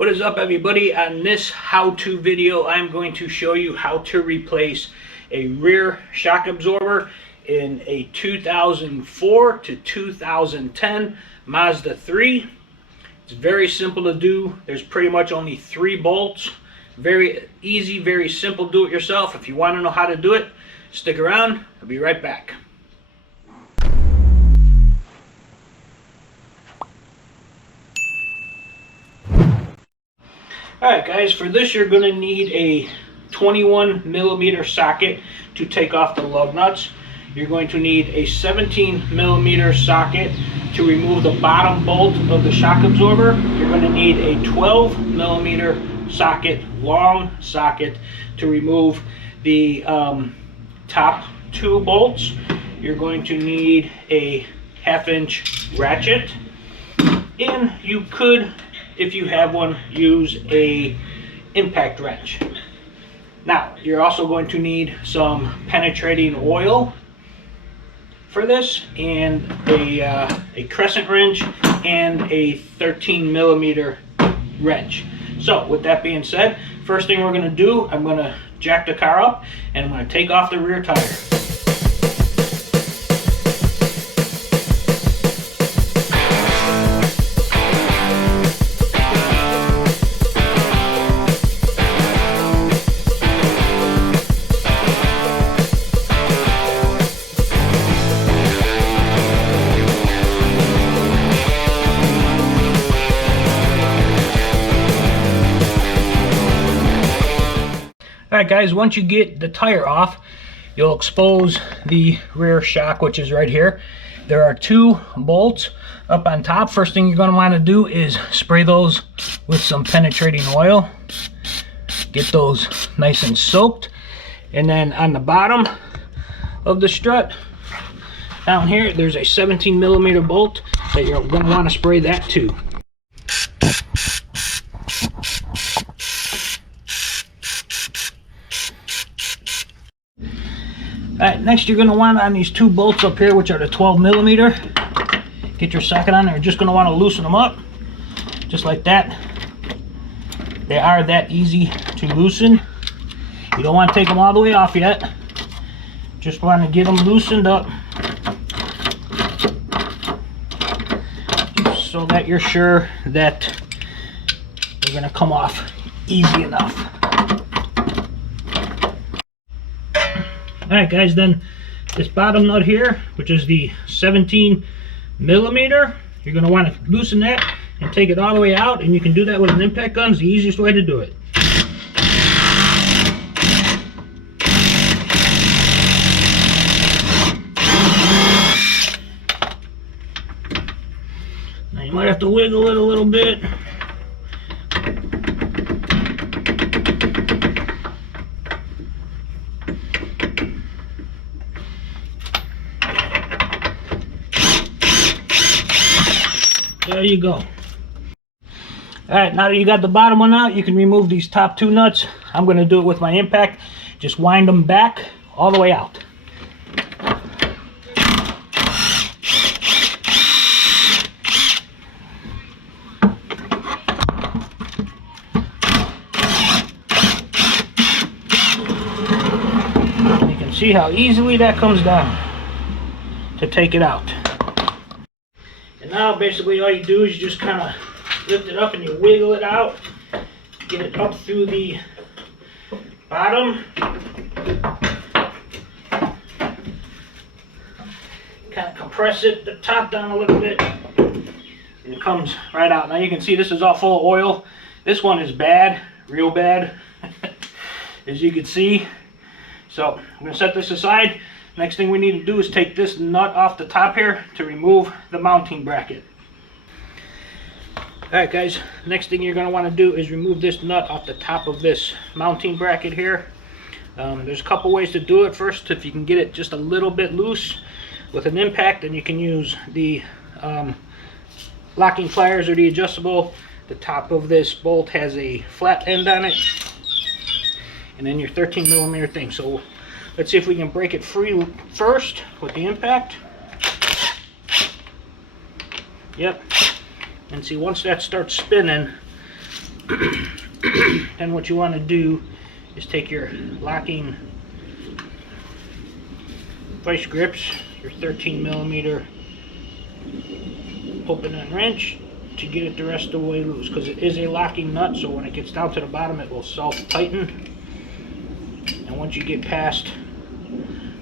What is up, everybody? On this how-to video, I'm going to show you how to replace a rear shock absorber in a 2004 to 2010 Mazda 3. It's very simple to do. There's pretty much only 3 bolts. Very easy, very simple, do it yourself. If you want to know how to do it, stick around. I'll be right back. Alright guys, for this you're going to need a 21mm socket to take off the lug nuts. You're going to need a 17mm socket to remove the bottom bolt of the shock absorber. You're going to need a 12mm socket, long socket, to remove the top 2 bolts. You're going to need a 1/2" ratchet, and you could, if you have one, use a impact wrench. Now, you're also going to need some penetrating oil for this, and a crescent wrench and a 13mm wrench. So, with that being said, first thing we're going to do, I'm going to jack the car up and I'm going to take off the rear tire. Alright guys, once you get the tire off, you'll expose the rear shock, which is right here. There are 2 bolts up on top. First thing you're going to want to do is spray those with some penetrating oil. Get those nice and soaked. And then on the bottom of the strut, down here, there's a 17mm bolt that you're going to want to spray that too. Alright, next you're going to want on these 2 bolts up here, which are the 12mm. Get your socket on there. You're just going to want to loosen them up, just like that. They are that easy to loosen. You don't want to take them all the way off yet. Just want to get them loosened up, just so that you're sure that they're going to come off easy enough. Alright guys, then this bottom nut here, which is the 17mm, you're going to want to loosen that and take it all the way out, and you can do that with an impact gun. It's the easiest way to do it. Now you might have to wiggle it a little bit. There you go. Alright, now that you got the bottom one out, you can remove these top 2 nuts. I'm going to do it with my impact. Just wind them back all the way out. You can see how easily that comes down to take it out. And now basically all you do is you just kind of lift it up and you wiggle it out, get it up through the bottom, kind of compress it, the top down a little bit, and it comes right out. Now you can see this is all full of oil. This one is bad, real bad, as you can see. So I'm going to set this aside. Next thing we need to do is take this nut off the top here to remove the mounting bracket. Alright guys, next thing you're going to want to do is remove this nut off the top of this mounting bracket here. There's a couple ways to do it. First, if you can get it just a little bit loose with an impact, then you can use the locking pliers or the adjustable. The top of this bolt has a flat end on it, and then your 13mm thing. So let's see if we can break it free first with the impact. Yep. And see, once that starts spinning, Then what you want to do is take your locking vice grips, your 13 millimeter open and wrench, to get it the rest of the way loose, because it is a locking nut, so when it gets down to the bottom it will self-tighten. And once you get past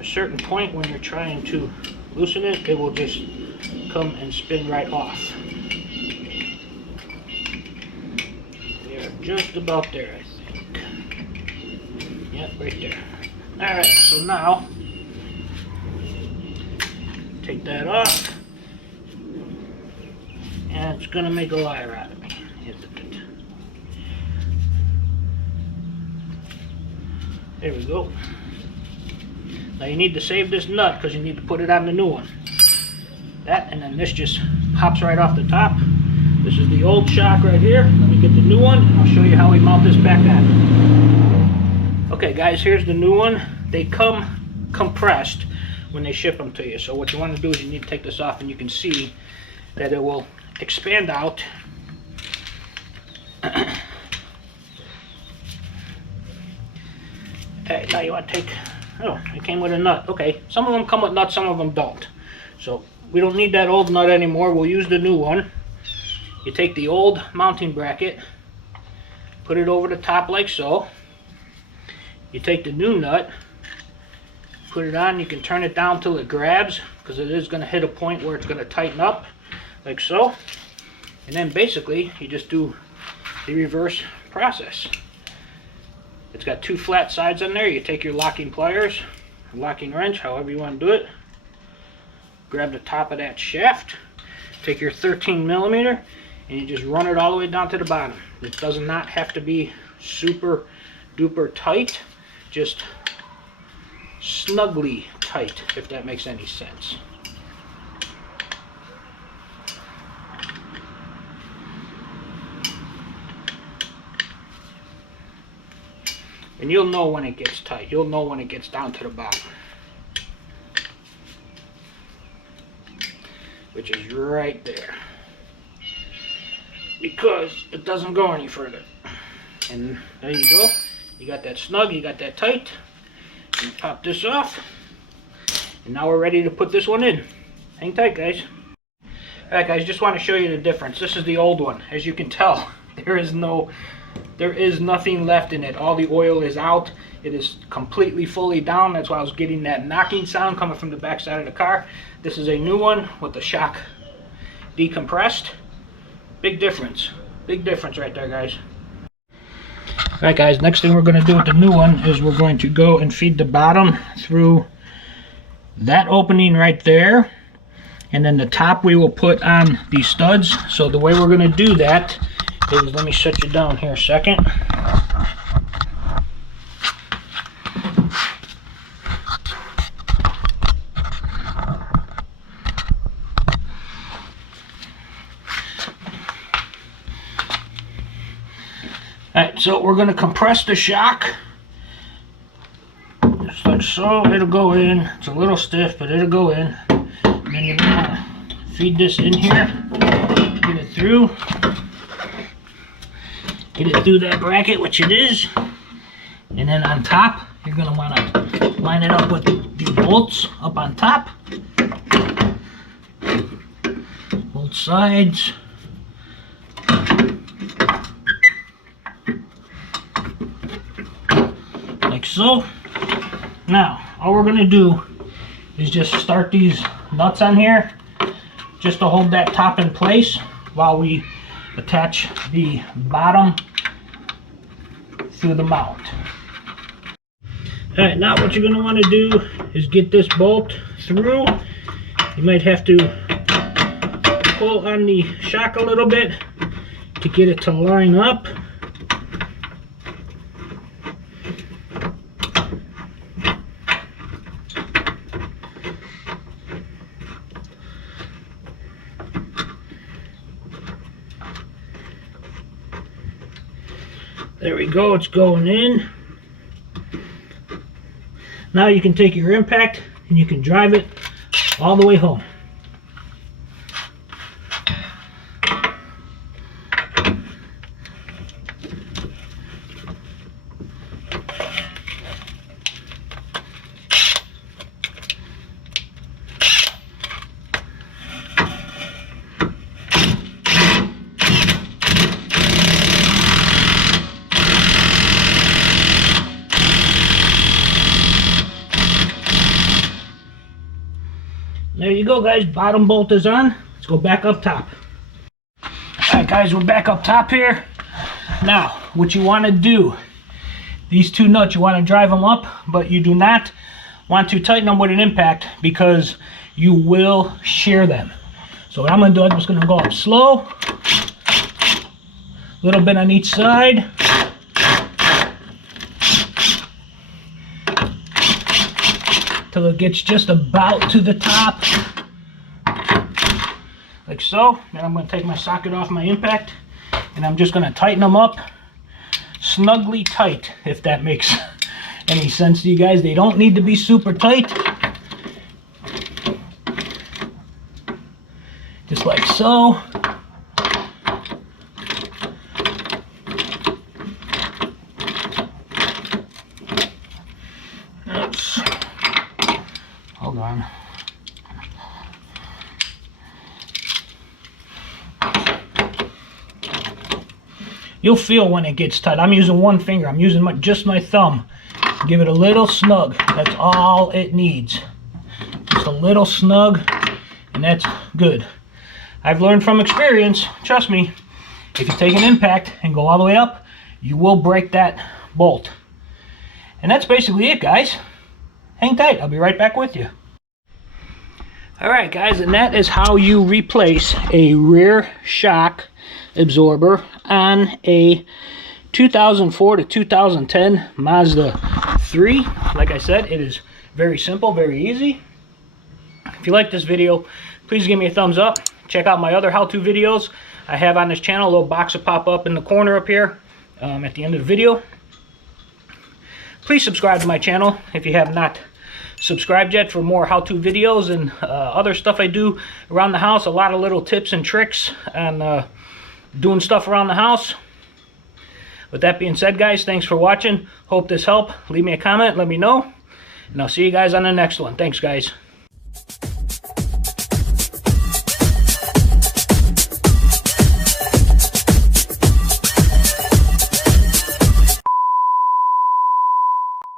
a certain point when you're trying to loosen it, it will just come and spin right off. We are just about there, I think. Yep, right there. Alright, so now take that off, and it's going to make a liar out of me, isn't it? There we go. Now you need to save this nut because you need to put it on the new one. That, and then this just pops right off the top. This is the old shock right here. Let me get the new one and I'll show you how we mount this back on. Okay guys, here's the new one. They come compressed when they ship them to you. So what you want to do is you need to take this off, and you can see that it will expand out. Okay, now you want to take, oh, it came with a nut. Okay, some of them come with nuts, some of them don't. So we don't need that old nut anymore. We'll use the new one. You take the old mounting bracket, put it over the top like so. You take the new nut, put it on. You can turn it down till it grabs, because it is going to hit a point where it's going to tighten up like so. And then basically you just do the reverse process. It's got two flat sides on there. You take your locking pliers, locking wrench, however you want to do it, grab the top of that shaft, take your 13 millimeter, and you just run it all the way down to the bottom. It does not have to be super duper tight, just snugly tight, if that makes any sense. And you'll know when it gets tight. You'll know when it gets down to the bottom, which is right there, because it doesn't go any further. And there you go. You got that snug, you got that tight. You pop this off, and now we're ready to put this one in. Hang tight, guys. Alright guys, just want to show you the difference. This is the old one. As you can tell, there is nothing left in it. All the oil is out. It is completely fully down. That's why I was getting that knocking sound coming from the back side of the car. This is a new one with the shock decompressed. Big difference. Big difference right there, guys. Alright guys, next thing we're going to do with the new one is we're going to go and feed the bottom through that opening right there. And then the top we will put on the studs. So the way we're going to do that is, let me set you down here a second. Alright, so we're going to compress the shock. Just like so. It'll go in. It's a little stiff, but it'll go in. And then you're going to feed this in here. Get it through. Get it through that bracket, which it is. And then on top, you're going to want to line it up with the bolts up on top. Both sides. Like so. Now, all we're going to do is just start these nuts on here just to hold that top in place while we attach the bottom through the mount. Alright, now what you're going to want to do is get this bolt through. You might have to pull on the shock a little bit to get it to line up. There we go, it's going in. Now you can take your impact and you can drive it all the way home. There you go, guys. Bottom bolt is on. Let's go back up top. Alright guys, we're back up top here. Now, what you want to do, these two nuts, you want to drive them up, but you do not want to tighten them with an impact because you will shear them. So what I'm going to do, I'm just going to go up slow, a little bit on each side. Till it gets just about to the top. Like so. Then I'm going to take my socket off my impact and I'm just going to tighten them up snugly tight, if that makes any sense to you guys. They don't need to be super tight. Just like so. Oops. Hold on. You'll feel when it gets tight. I'm using one finger. I'm using just my thumb. Give it a little snug. That's all it needs. Just a little snug, and that's good. I've learned from experience, trust me, if you take an impact and go all the way up, you will break that bolt. And that's basically it, guys. Hang tight. I'll be right back with you. Alright guys, and that is how you replace a rear shock absorber on a 2004 to 2010 Mazda 3. Like I said, it is very simple, very easy. If you like this video, please give me a thumbs up. Check out my other how-to videos I have on this channel. A little box will pop up in the corner up here at the end of the video. Please subscribe to my channel if you have not subscribed yet for more how-to videos and other stuff I do around the house. A lot of little tips and tricks on doing stuff around the house. With that being said, guys, thanks for watching. Hope this helped. Leave me a comment, let me know, and I'll see you guys on the next one. Thanks, guys.